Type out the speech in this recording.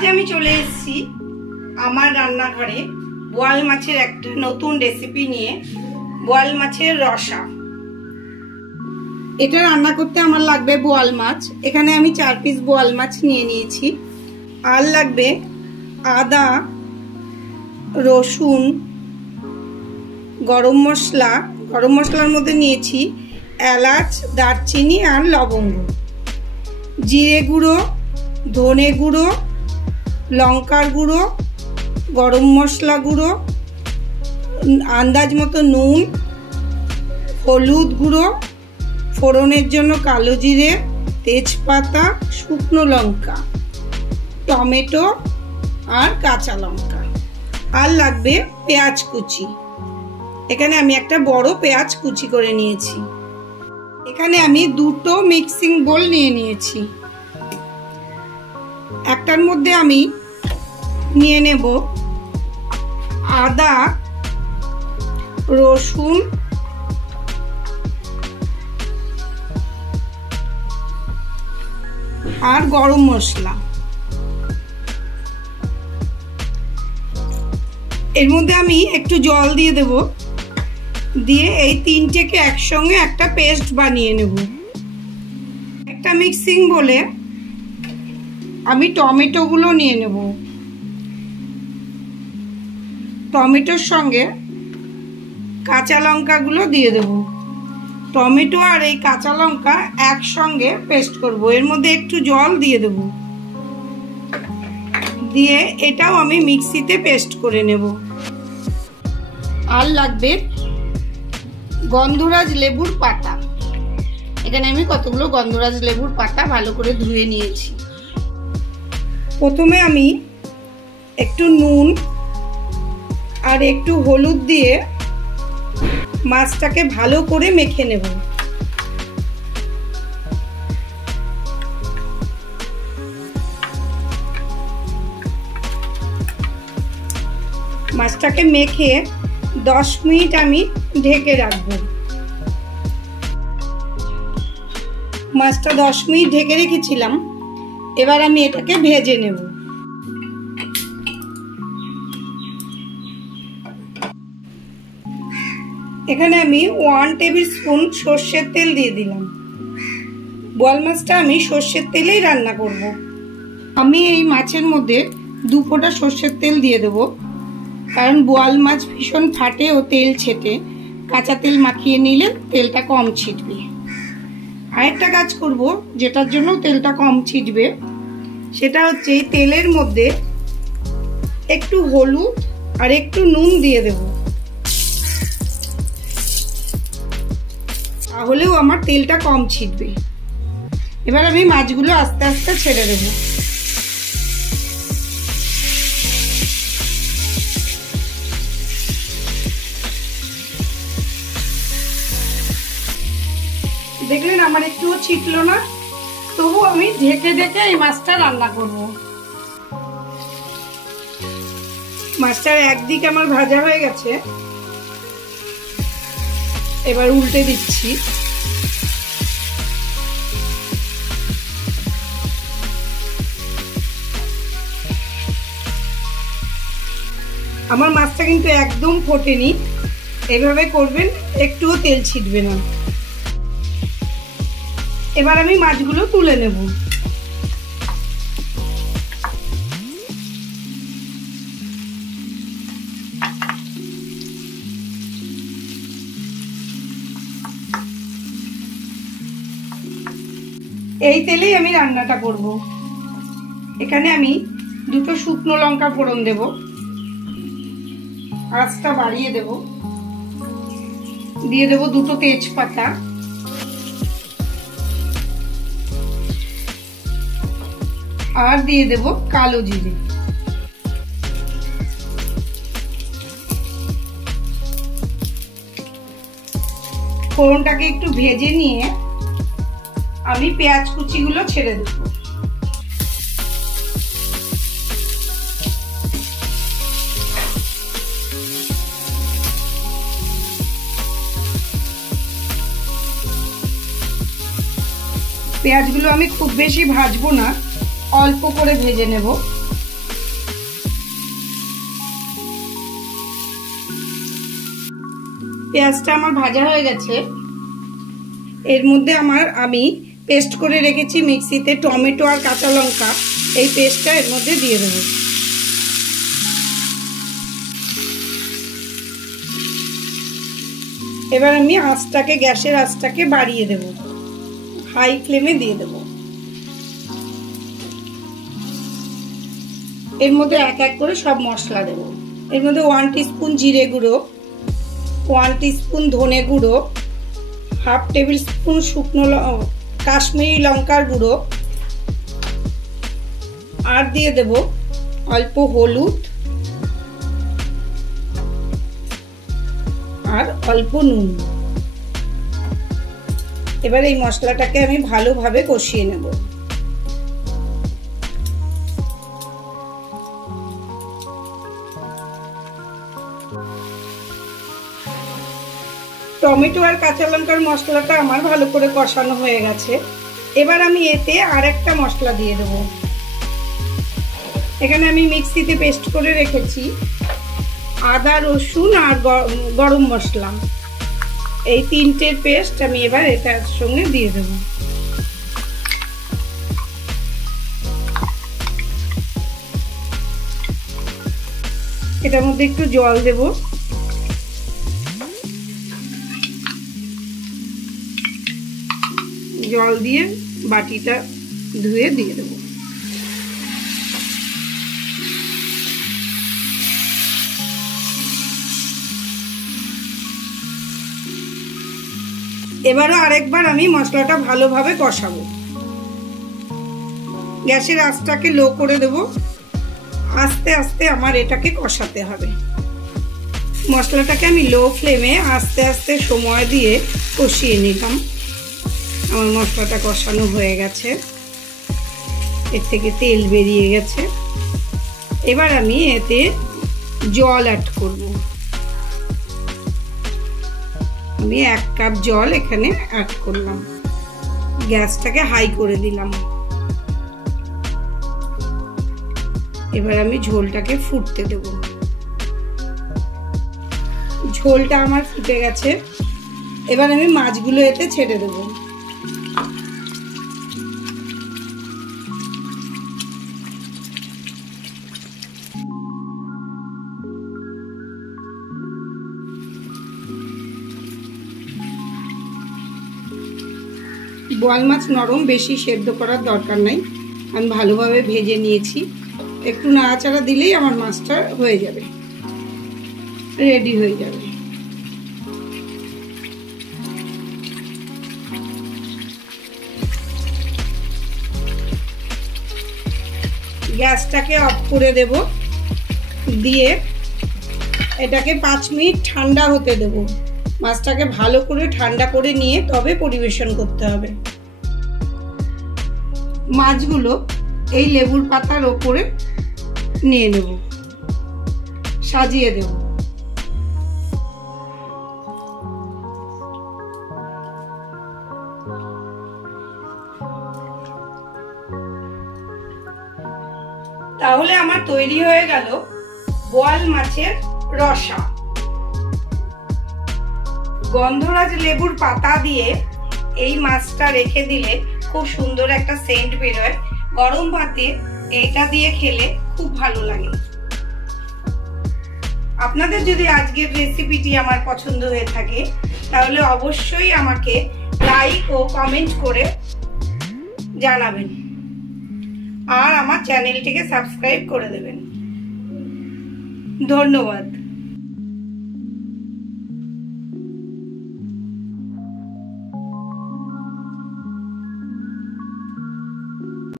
আজ আমি চলে এসেছি আমার রান্নাঘরে বোয়াল মাছের একটা নতুন রেসিপি নিয়ে, বোয়াল মাছের রসা। এটা রান্না করতে আমার লাগবে বোয়াল মাছ। এখানে আমি 4 পিস বোয়াল মাছ নিয়ে নিয়েছি। আর লাগবে আদা, রসুন, গরম মশলা। গরম মশলার মধ্যে নিয়েছি এলাচ, দারচিনি আর লবঙ্গ, জিরে গুঁড়ো, ধনে গুঁড়ো, লঙ্কার গুঁড়ো, গরম মশলা গুঁড়ো, আন্দাজ মতো নুন, হলুদ গুঁড়ো, ফোড়নের জন্য কালো জিরে, তেজপাতা, শুকনো লঙ্কা, টমেটো আর কাঁচা লঙ্কা। আর লাগবে পেঁয়াজ কুচি। এখানে আমি একটা বড় পেঁয়াজ কুচি করে নিয়েছি। এখানে আমি দুটো মিক্সিং বোল নিয়ে নিয়েছি। একটার মধ্যে আমি নিয়ে নেব আদা, রসুন, আর গরম মশলা। এর মধ্যে আমি একটু জল দিয়ে দেব, দিয়ে এই তিনটেকে একসঙ্গে একটা পেস্ট বানিয়ে নেব। একটা মিক্সিং বলে আমি টমেটোগুলো নিয়ে নেব। টমেটোর সঙ্গে কাঁচা লঙ্কাগুলো দিয়ে দেব। টমেটো আর এই কাঁচা লঙ্কা একসঙ্গে পেস্ট করব। এর মধ্যে একটু জল দিয়ে দেব, দিয়ে এটাও আমি মিক্সিতে পেস্ট করে নেব। আর লাগবে গন্ধরাজ লেবুর পাতা। এখানে আমি কতগুলো গন্ধরাজ লেবুর পাতা ভালো করে ধুয়ে নিয়েছি। প্রথমে আমি একটু নুন আর একটু হলুদ দিয়ে মাছটাকে ভালো করে মেখে নেব। মাছটাকে মেখে 10 মিনিট আমি ঢেকে রাখবো। মাছটা 10 মিনিট ঢেকে রেখেছিলাম। এবার আমি এটাকে ভেজে নেব। এখানে আমি 1 টেবিল স্পুন সর্ষের তেল দিয়ে দিলাম। বোয়াল মাছটা আমি সর্ষের তেলেই রান্না করব। আমি এই মাছের মধ্যে 2 ফোঁটা সর্ষের তেল দিয়ে দেব, কারণ বোয়াল মাছ ভীষণ ফাটে ও তেল ছেটে। কাঁচা তেল মাখিয়ে নিলে তেলটা কম ছিটবে। আরেকটা কাজ করব যেটার জন্য তেলটা কম ছিটবে, সেটা হচ্ছে এই তেলের মধ্যে একটু হলুদ আর একটু নুন দিয়ে দেব, তাহলেও আমার তেলটা কম ছিটবে। এবার আমি মাছগুলো আস্তে আস্তে ছেড়ে দেব। দেখলেন আমার একটুও ছিটলো না, তবু আমি ঢেকে ঢেকে এই মাছটা রান্না করব। মাছটার একদিক আমার ভাজা হয়ে গেছে। এবার উল্টে দিচ্ছি। আমার মাছটা কিন্তু একদম ফোটেনি। এভাবে করবেন, একটুও তেল ছিটবে না। এবার আমি মাছগুলো তুলে নেব। এই তেলেই আমি রান্নাটা করব। এখানে আমি 2টো শুকনো লঙ্কা ফোড়ন দেব, আঁচটা বাড়িয়ে দেব, দিয়ে দেব 2টো তেজপাতা, আর দিয়ে দেব কালো জিরে। ফোড়নটাকে একটু ভেজে নিয়ে আমি পেঁয়াজ কুচিগুলো ছেড়ে দেব। পেঁয়াজগুলো আমি খুব বেশি ভাজবো না, অল্প করে ভেজে নেব। পেঁয়াজটা আমার ভাজা হয়ে গেছে। এর মধ্যে আমি পেস্ট করে রেখেছি মিক্সিতে টমেটো আর কাঁচা লঙ্কা, এই পেস্টটা এর মধ্যে দিয়ে দেবো। এবার আমি গ্যাসের আঁচটাকে বাড়িয়ে দেব, হাই ফ্লেমে দিয়ে দেব। এর মধ্যে এক এক করে সব মশলা দেব। এর মধ্যে 1 টিস্পুন জিরে গুঁড়ো, 1 টিস্পুন ধনে গুঁড়ো, হাফ টেবিল স্পুন শুকনো কাশ্মীরি লঙ্কার গুঁড়ো, আর দিয়ে দেব অল্প হলুদ আর অল্প নুন। এবার এই মশলাটাকে আমি ভালোভাবে কষিয়ে নেব। টমেটো আর কাঁচা লঙ্কার মশলাটা আমার ভালো করে কষানো হয়ে গেছে। এবার আমি এতে আরেকটা মশলা দিয়ে দেব। এখানে আমি মিক্সিতে পেস্ট করে রেখেছি আদা, রসুন আর গরম মশলা, এই তিনটের পেস্ট আমি এবার এটার সঙ্গে দিয়ে দেব। এটার মধ্যে একটু জল দেব। জল দিয়ে বাটিটা ধুয়ে দিয়ে দেব। এবারও আরেকবার আমি মশলাটা ভালোভাবে কষাবো। গ্যাসের আঁচটাকে লো করে দেব। আস্তে আস্তে আমার এটাকে কষাতে হবে। মশলাটাকে আমি লো ফ্লেমে আস্তে আস্তে সময় দিয়ে কষিয়ে নিলাম। আমার মশলাটা কষানো হয়ে গেছে, এর থেকে তেল বেরিয়ে গেছে। এবার আমি এতে জল অ্যাড করব। আমি 1 কাপ জল এখানে অ্যাড করলাম। গ্যাসটাকে হাই করে দিলাম। এবার আমি ঝোলটাকে ফুটতে দেব। ঝোলটা আমার ফুটে গেছে। এবার আমি মাছগুলো এতে ছেড়ে দেব। বোয়াল মাছ নরম, বেশি সেদ্ধ করার দরকার নাই। আমি ভালোভাবে ভেজে নিয়েছি। একটু নাড়াচাড়া দিলেই আমার মাছটা হয়ে যাবে, রেডি হয়ে যাবে। গ্যাসটাকে অফ করে দেব, দিয়ে এটাকে 5 মিনিট ঠান্ডা হতে দেব। মাছটাকে ভালো করে ঠান্ডা করে নিয়ে তবে পরিবেশন করতে হবে। মাছগুলো এই লেবুর পাতার ওপরে নিয়ে নেব, সাজিয়ে দেব। তাহলে আমার তৈরি হয়ে গেল বোয়াল মাছের রসা। গন্ধরাজ লেবুর পাতা দিয়ে এই মাছটা রেখে দিলে খুব সুন্দর একটা সেন্ট বেরোয়। গরম ভাতে এটা দিয়ে খেলে খুব ভালো লাগে। আপনাদের যদি আজকের রেসিপিটি আমার পছন্দ হয়ে থাকে তাহলে অবশ্যই আমাকে লাইক ও কমেন্ট করে জানাবেন, আর আমার চ্যানেলটিকে সাবস্ক্রাইব করে দেবেন। ধন্যবাদ।